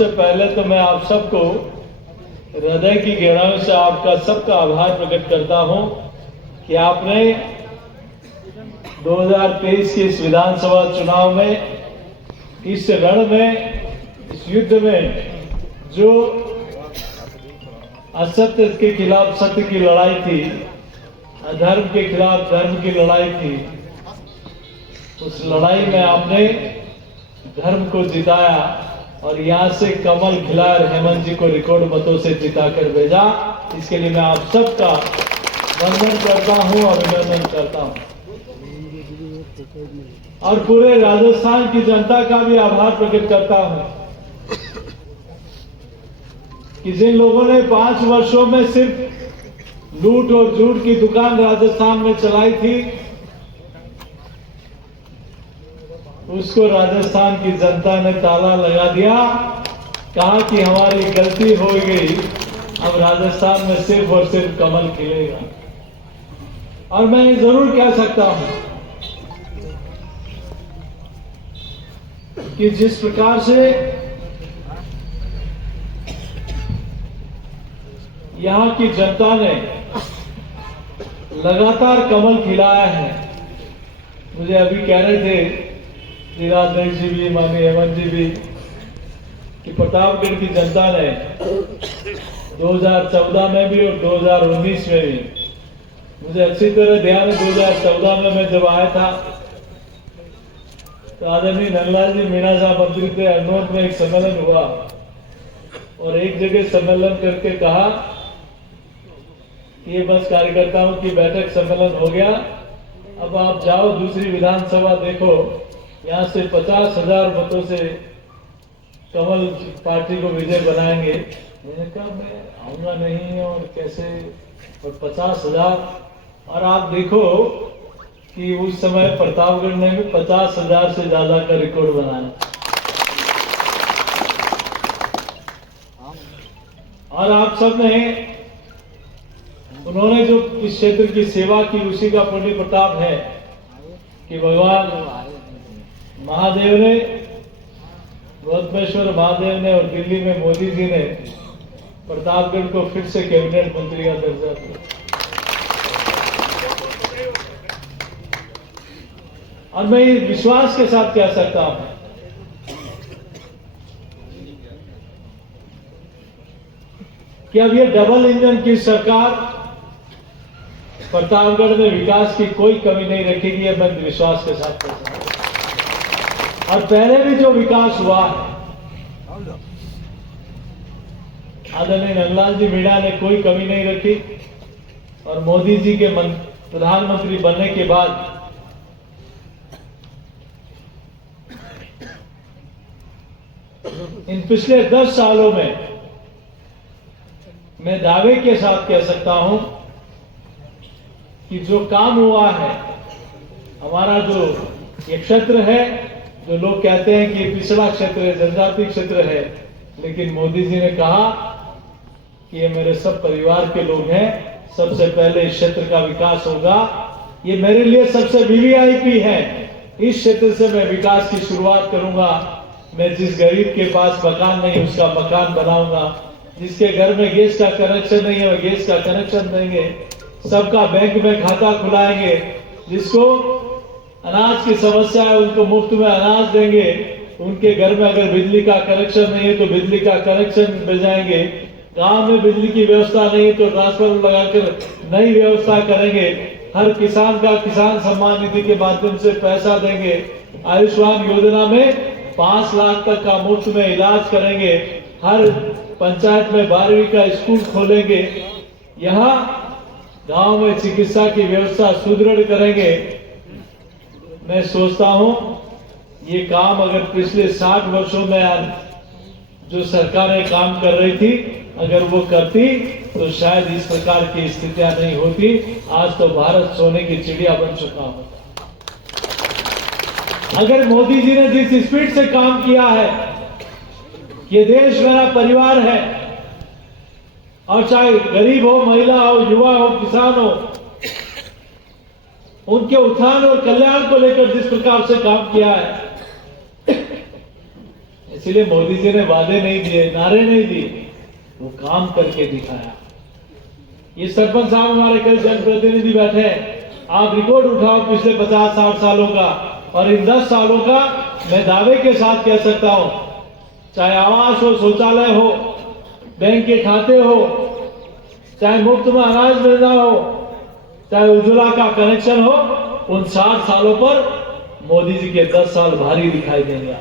सबसे पहले तो मैं आप सबको हृदय की गहराइयों से आपका सबका आभार प्रकट करता हूं कि आपने 2023 के इस विधानसभा चुनाव में, इस रण में, इस युद्ध में जो असत्य के खिलाफ सत्य की लड़ाई थी, अधर्म के खिलाफ धर्म की लड़ाई थी, उस लड़ाई में आपने धर्म को जिताया और यहाँ से कमल खिलाकर हेमंत जी को रिकॉर्ड मतों से जिताकर भेजा। इसके लिए मैं आप सबका वंदन करता हूँ, अभिनंदन करता हूँ और पूरे राजस्थान की जनता का भी आभार प्रकट करता हूँ कि जिन लोगों ने 5 वर्षों में सिर्फ लूट और झूठ की दुकान राजस्थान में चलाई थी, उसको राजस्थान की जनता ने ताला लगा दिया। कहा कि हमारी गलती हो गई, अब राजस्थान में सिर्फ और सिर्फ कमल खिलेगा। और मैं ये जरूर कह सकता हूं कि जिस प्रकार से यहां की जनता ने लगातार कमल खिलाया है, मुझे अभी कह रहे थे राजनाथ जी भी, माननीय हेमंत जी भी, कि प्रतापगढ़ की जनता ने 2014 में भी और 2019 में भी, मुझे अच्छी तरह ध्यान है 2014 में मैं जब आया था तो आदरणीय नंदलाल जी मीणा साहब मंत्री थे, हरनौत में एक सम्मेलन हुआ और एक जगह सम्मेलन करके कहा कि ये बस कार्यकर्ताओं की बैठक सम्मेलन हो गया, अब आप जाओ दूसरी विधानसभा देखो, यहाँ से 50,000 मतों से कमल पार्टी को विजय बनाएंगे। मैंने कहा मैं आऊंगा नहीं और कैसे, और 50,000। और आप देखो कि उस समय प्रतापगढ़ ने भी 50,000 से ज्यादा का रिकॉर्ड बनाया। और आप सब ने, उन्होंने जो इस क्षेत्र की सेवा की, उसी का पुण्य प्रताप है कि भगवान महादेव ने, गौतमेश्वर महादेव ने और दिल्ली में मोदी जी ने प्रतापगढ़ को फिर से कैबिनेट मंत्री का दर्जा दिया। और मैं ये विश्वास के साथ कह सकता हूं कि अब ये डबल इंजन की सरकार प्रतापगढ़ में विकास की कोई कमी नहीं रखेगी, अब मैं विश्वास के साथ कह सकता हूं। और पहले भी जो विकास हुआ है, आदरणीय नंदलाल जी मीणा ने कोई कमी नहीं रखी और मोदी जी के प्रधानमंत्री बनने के बाद इन पिछले 10 सालों में मैं दावे के साथ कह सकता हूं कि जो काम हुआ है, हमारा जो ये क्षेत्र है, जो लोग कहते हैं कि पिछड़ा क्षेत्र है, जनजाति क्षेत्र है, लेकिन मोदी जी ने कहा कि ये मेरे सब परिवार के लोग हैं, सबसे पहले इस क्षेत्र का विकास होगा, ये मेरे लिए सबसे वीवीआईपी है, इस क्षेत्र से मैं विकास की शुरुआत करूंगा। मैं जिस गरीब के पास मकान नहीं उसका मकान बनाऊंगा, जिसके घर में गैस का कनेक्शन नहीं है वो गैस का कनेक्शन देंगे, सबका बैंक में खाता खुलाएंगे, जिसको अनाज की समस्या है उनको मुफ्त में अनाज देंगे, उनके घर में अगर बिजली का कनेक्शन नहीं है तो बिजली का कनेक्शन भेजाएंगे, गांव में बिजली की व्यवस्था नहीं है तो ट्रांसफार्मर लगाकर नई व्यवस्था करेंगे, हर किसान का किसान सम्मान निधि के माध्यम से पैसा देंगे, आयुष्मान योजना में 5 लाख तक का मुफ्त में इलाज करेंगे, हर पंचायत में 12वीं का स्कूल खोलेंगे, यहाँ गांव में चिकित्सा की व्यवस्था सुदृढ़ करेंगे। मैं सोचता हूं ये काम अगर पिछले 60 वर्षों में जो सरकारें काम कर रही थी, अगर वो करती तो शायद इस प्रकार की स्थितियां नहीं होती। आज तो भारत सोने की चिड़िया बन चुका होता। अगर मोदी जी ने जिस स्पीड से काम किया है, ये देश मेरा परिवार है, और चाहे गरीब हो, महिला हो, युवा हो, किसान हो, उनके उत्थान और कल्याण को लेकर जिस प्रकार से काम किया है, इसलिए मोदी जी ने वादे नहीं दिए, नारे नहीं दिए, वो काम करके दिखाया। ये सरपंच साहब हमारे कई जनप्रतिनिधि बैठे हैं, आप रिकॉर्ड उठाओ पिछले 50-60 सालों का, और इन 10 सालों का मैं दावे के साथ कह सकता हूं, चाहे आवास हो, शौचालय हो, बैंक के खाते हो, चाहे मुफ्त में अनाज मिलना हो, चाहे उज्ज्वला का कनेक्शन हो, उन 60 सालों पर मोदी जी के 10 साल भारी दिखाई देंगे।